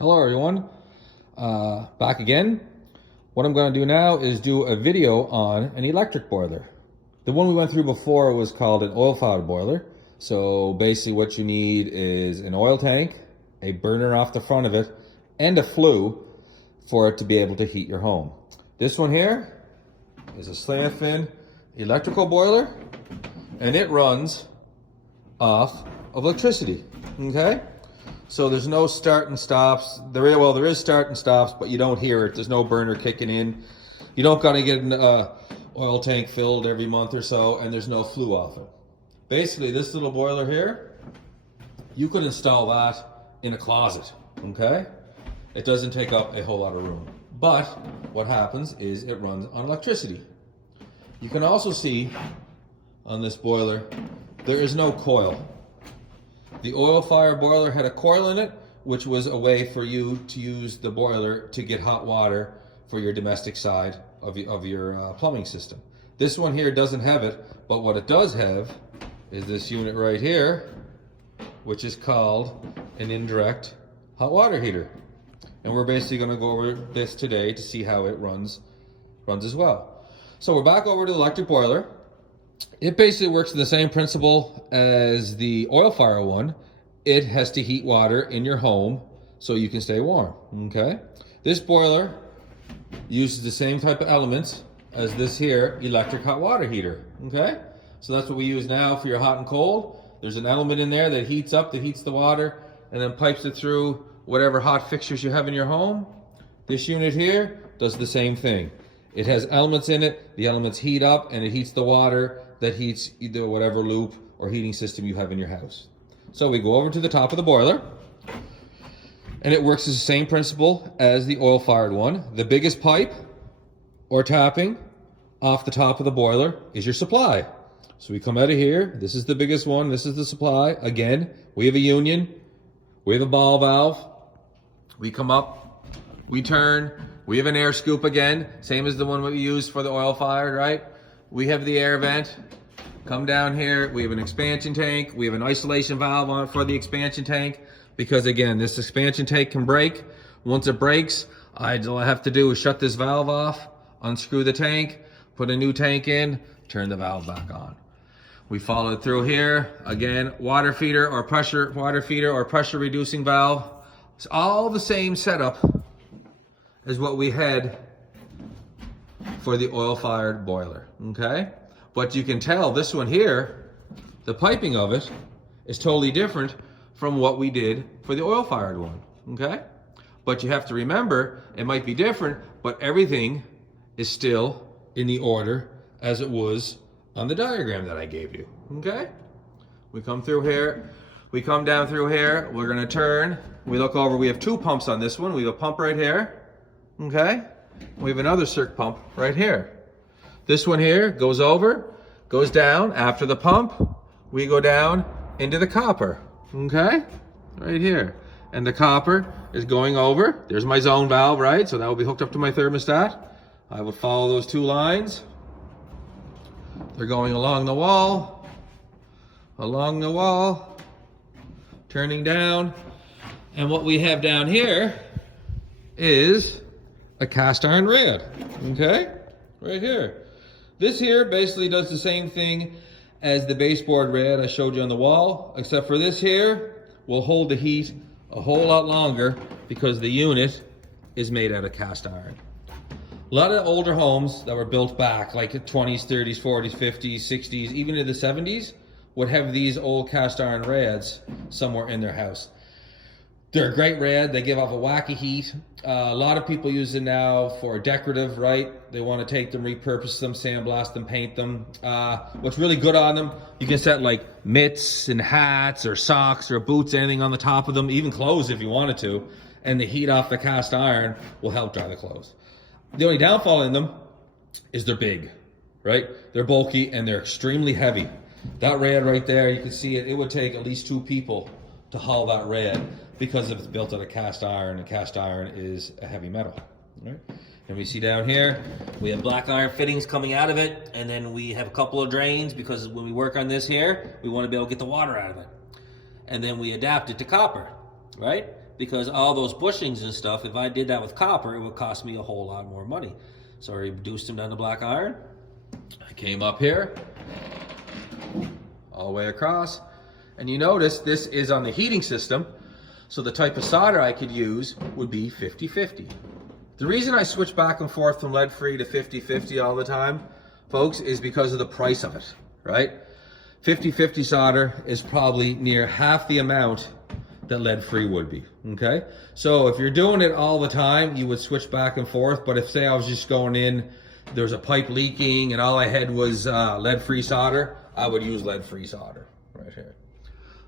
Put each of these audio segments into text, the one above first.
Hello everyone, back again. What I'm going to do now is do a video on an electric boiler. The one we went through before was called an oil-fired boiler. So basically what you need is an oil tank, a burner off the front of it, and a flue for it to be able to heat your home. This one here is a slant-fin electrical boiler, and it runs off of electricity, okay? So there's no start and stops. There is start and stops, but you don't hear it. There's no burner kicking in. You don't gotta get an oil tank filled every month or so, and there's no flue off it. Basically, this little boiler here, you could install that in a closet, okay? It doesn't take up a whole lot of room. But what happens is it runs on electricity. You can also see on this boiler, there is no coil. The oil fire boiler had a coil in it, which was a way for you to use the boiler to get hot water for your domestic side of your plumbing system. This one here doesn't have it, but what it does have is this unit right here, which is called an indirect hot water heater. And we're basically going to go over this today to see how it runs as well. So we're back over to the electric boiler. It basically works in the same principle as the oil fire one. It has to heat water in your home so you can stay warm, okay? This boiler uses the same type of elements as this here electric hot water heater, okay? So that's what we use now for your hot and cold. There's an element in there that heats up, that heats the water, and then pipes it through whatever hot fixtures you have in your home. This unit here does the same thing. It has elements in it, the elements heat up, and it heats the water that heats either whatever loop or heating system you have in your house. So we go over to the top of the boiler, and it works as the same principle as the oil-fired one. The biggest pipe or tapping off the top of the boiler is your supply. So we come out of here, this is the biggest one, this is the supply. Again, we have a union, we have a ball valve, we come up, we turn, we have an air scoop again, same as the one we used for the oil-fired, right? We have the air vent. Come down here, we have an expansion tank. We have an isolation valve on it for the expansion tank because again, this expansion tank can break. Once it breaks, all I have to do is shut this valve off, unscrew the tank, put a new tank in, turn the valve back on. We follow it through here. Again, water feeder or pressure reducing valve. It's all the same setup as what we had for the oil-fired boiler, okay? But you can tell this one here, the piping of it is totally different from what we did for the oil-fired one, okay? But you have to remember, it might be different, but everything is still in the order as it was on the diagram that I gave you, okay? We come through here, we come down through here, we're gonna turn, we look over, we have two pumps on this one. We have a pump right here, okay? We have another circ pump right here. This one here goes over, goes down. After the pump, we go down into the copper, okay? Right here. And the copper is going over. There's my zone valve, right? So that will be hooked up to my thermostat. I would follow those two lines. They're going along the wall, turning down. And what we have down here is a cast iron rad, okay? Right here. This here basically does the same thing as the baseboard rad I showed you on the wall, except for this here will hold the heat a whole lot longer because the unit is made out of cast iron. A lot of older homes that were built back, like the 20s, 30s, 40s, 50s, 60s, even in the 70s, would have these old cast iron rads somewhere in their house. They're a great rad. They give off a wacky heat. A lot of people use it now for decorative, right? They want to take them, repurpose them, sandblast them, paint them. What's really good on them, you can set like mitts and hats or socks or boots, anything on the top of them, even clothes if you wanted to. And the heat off the cast iron will help dry the clothes. The only downfall in them is they're big, right? They're bulky and they're extremely heavy. That rad right there, you can see it, it would take at least 2 people to haul that rad because it's built out of cast iron, and cast iron is a heavy metal, right? And we see down here, we have black iron fittings coming out of it, and then we have a couple of drains because when we work on this here, we want to be able to get the water out of it. And then we adapt it to copper. right? Because all those bushings and stuff, if I did that with copper, it would cost me a whole lot more money. So I reduced them down to black iron. I came up here, all the way across, and you notice this is on the heating system, so the type of solder I could use would be 50-50. The reason I switch back and forth from lead-free to 50-50 all the time, folks, is because of the price of it, right? 50-50 solder is probably near half the amount that lead-free would be, okay? So if you're doing it all the time, you would switch back and forth, but if, say, I was just going in, there's a pipe leaking and all I had was lead-free solder, I would use lead-free solder right here.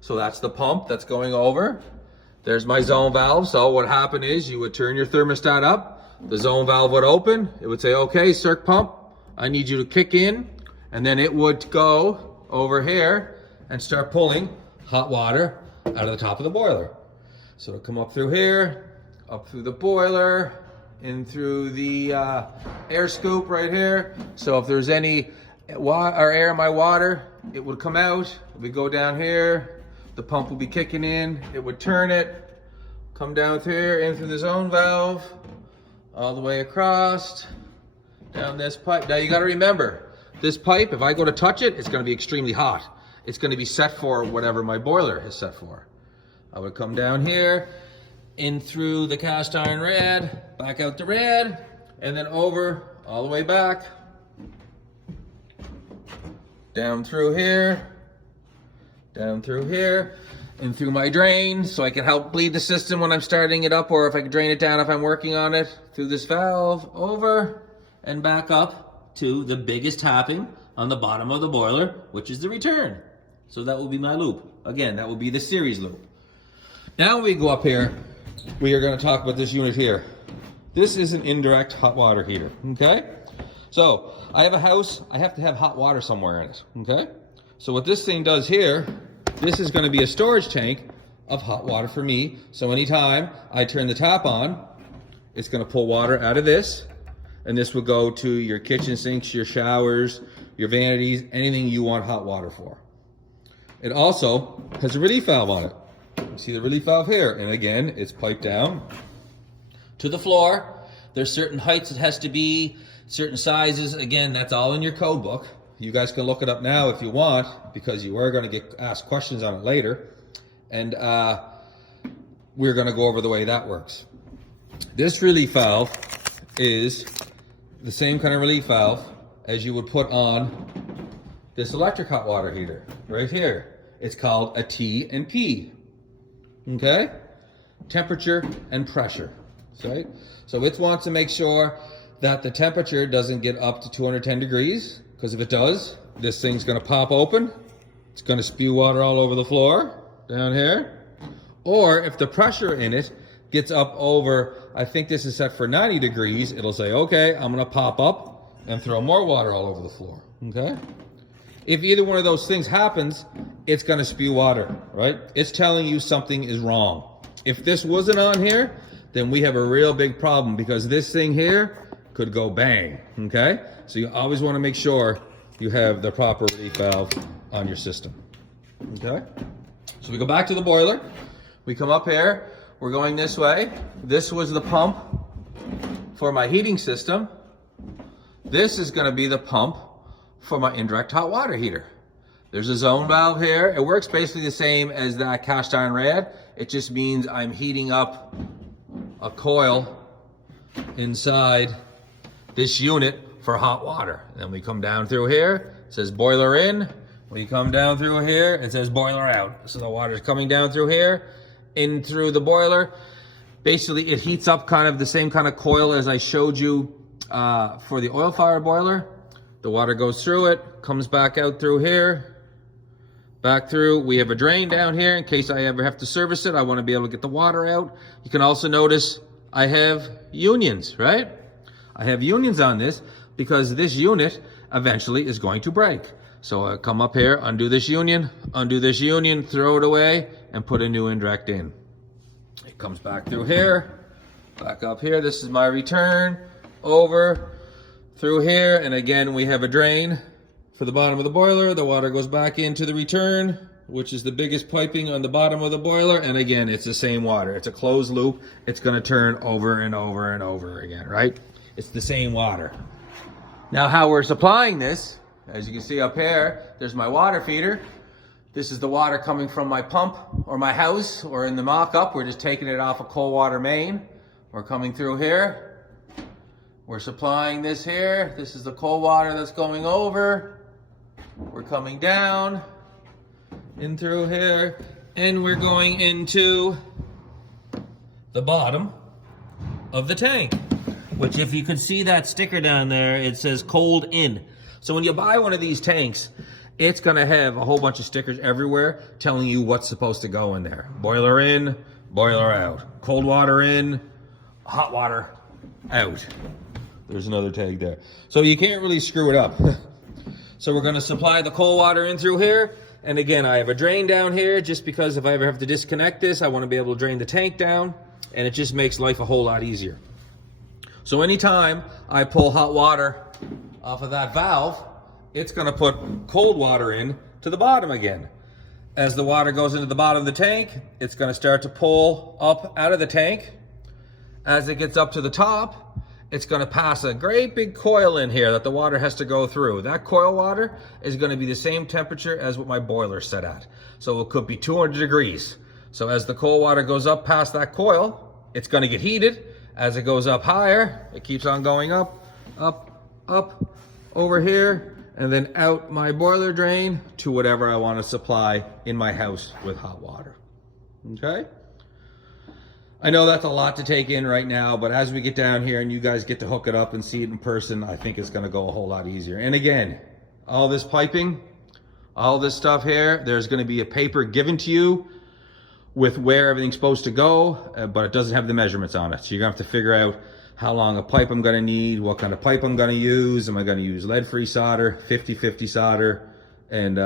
So that's the pump that's going over. There's my zone valve. So what happened is you would turn your thermostat up, the zone valve would open, it would say, okay, circ pump, I need you to kick in, and then it would go over here and start pulling hot water out of the top of the boiler. So it'll come up through here, up through the boiler, in through the air scoop right here. So if there's any air in my water, it would come out. It would go down here. The pump would be kicking in. It would turn it, come down through here, in through the zone valve, all the way across, down this pipe. Now you got to remember, this pipe, if I go to touch it, it's going to be extremely hot. It's going to be set for whatever my boiler is set for. I would come down here, in through the cast iron rad, back out the rad, and then over, all the way back, down through here, in through my drain, so I can help bleed the system when I'm starting it up, or if I can drain it down if I'm working on it, through this valve, over, and back up to the biggest tapping on the bottom of the boiler, which is the return. So that will be my loop. Again, that will be the series loop. Now when we go up here, we are going to talk about this unit here. This is an indirect hot water heater, okay? So I have a house, I have to have hot water somewhere in it, okay? So what this thing does here, this is going to be a storage tank of hot water for me. So anytime I turn the tap on, it's going to pull water out of this, and this will go to your kitchen sinks, your showers, your vanities, anything you want hot water for. It also has a relief valve on it. You see the relief valve here, and again, it's piped down to the floor. There's certain heights it has to be, certain sizes. Again, that's all in your code book. You guys can look it up now if you want, because you are going to get asked questions on it later. And we're going to go over the way that works. This relief valve is the same kind of relief valve as you would put on this electric hot water heater right here. It's called a T&P. Okay? Temperature and pressure. Right? So it wants to make sure that the temperature doesn't get up to 210 degrees, because if it does, this thing's going to pop open. It's going to spew water all over the floor down here. Or if the pressure in it gets up over, I think this is set for 90 degrees, it'll say, okay, I'm going to pop up and throw more water all over the floor. Okay? If either one of those things happens, it's going to spew water, right? It's telling you something is wrong. If this wasn't on here, then we have a real big problem, because this thing here could go bang, okay? So you always want to make sure you have the proper relief valve on your system, okay? So we go back to the boiler. We come up here. We're going this way. This was the pump for my heating system. This is going to be the pump for my indirect hot water heater. There's a zone valve here. It works basically the same as that cast iron rad. It just means I'm heating up a coil inside this unit for hot water. And then we come down through here, it says boiler in. We come down through here, it says boiler out. So the water's coming down through here, in through the boiler. Basically it heats up kind of the same kind of coil as I showed you for the oil fire boiler. The water goes through it, comes back out through here, back through. We have a drain down here in case I ever have to service it. I want to be able to get the water out. You can also notice I have unions, right? I have unions on this because this unit eventually is going to break. So I come up here, undo this union, throw it away, and put a new indirect in. It comes back through here, back up here. This is my return, over, through here, and again we have a drain for the bottom of the boiler. The water goes back into the return, which is the biggest piping on the bottom of the boiler. And again, it's the same water. It's a closed loop. It's going to turn over and over and over again, right? It's the same water. Now, how we're supplying this, as you can see up here, there's my water feeder. This is the water coming from my pump or my house, or in the mock-up, we're just taking it off a cold water main. We're coming through here. We're supplying this here. This is the cold water that's going over. We're coming down in through here, and we're going into the bottom of the tank, which, if you could see that sticker down there, it says cold in. So when you buy one of these tanks, it's gonna have a whole bunch of stickers everywhere telling you what's supposed to go in there. Boiler in, boiler out. Cold water in, hot water out. There's another tag there. So you can't really screw it up. So we're gonna supply the cold water in through here. And again, I have a drain down here just because if I ever have to disconnect this, I wanna be able to drain the tank down, and it just makes life a whole lot easier. So anytime I pull hot water off of that valve, it's gonna put cold water in to the bottom again. As the water goes into the bottom of the tank, it's gonna start to pull up out of the tank. As it gets up to the top, it's gonna pass a great big coil in here that the water has to go through. That coil water is gonna be the same temperature as what my boiler's set at. So it could be 200 degrees. So as the cold water goes up past that coil, it's gonna get heated. As it goes up higher, it keeps on going up, up, up, over here, and then out my boiler drain to whatever I want to supply in my house with hot water. Okay? I know that's a lot to take in right now, but as we get down here and you guys get to hook it up and see it in person, I think it's going to go a whole lot easier. And again, all this piping, all this stuff here, there's going to be a paper given to you with where everything's supposed to go, but it doesn't have the measurements on it. So you're going to have to figure out how long a pipe I'm going to need, what kind of pipe I'm going to use. Am I going to use lead-free solder, 50-50 solder, and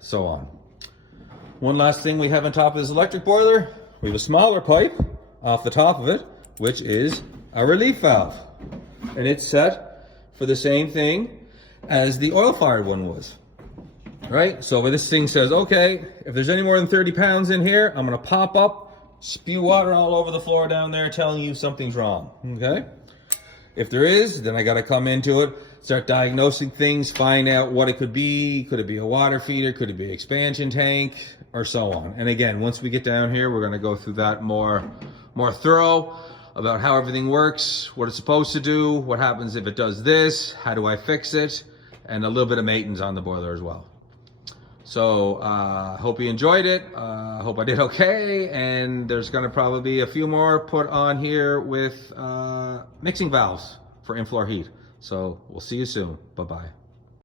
so on. One last thing we have on top of this electric boiler, we have a smaller pipe off the top of it, which is a relief valve. And it's set for the same thing as the oil-fired one was. Right? So where this thing says, okay, if there's any more than 30 pounds in here, I'm going to pop up, spew water all over the floor down there telling you something's wrong, okay? If there is, then I got to come into it, start diagnosing things, find out what it could be. Could it be a water feeder? Could it be an expansion tank? Or so on. And again, once we get down here, we're going to go through that more thorough about how everything works, what it's supposed to do, what happens if it does this, how do I fix it, and a little bit of maintenance on the boiler as well. So hope you enjoyed it. Hope I did okay. And there's going to probably be a few more put on here with mixing valves for in-floor heat. So we'll see you soon. Bye-bye.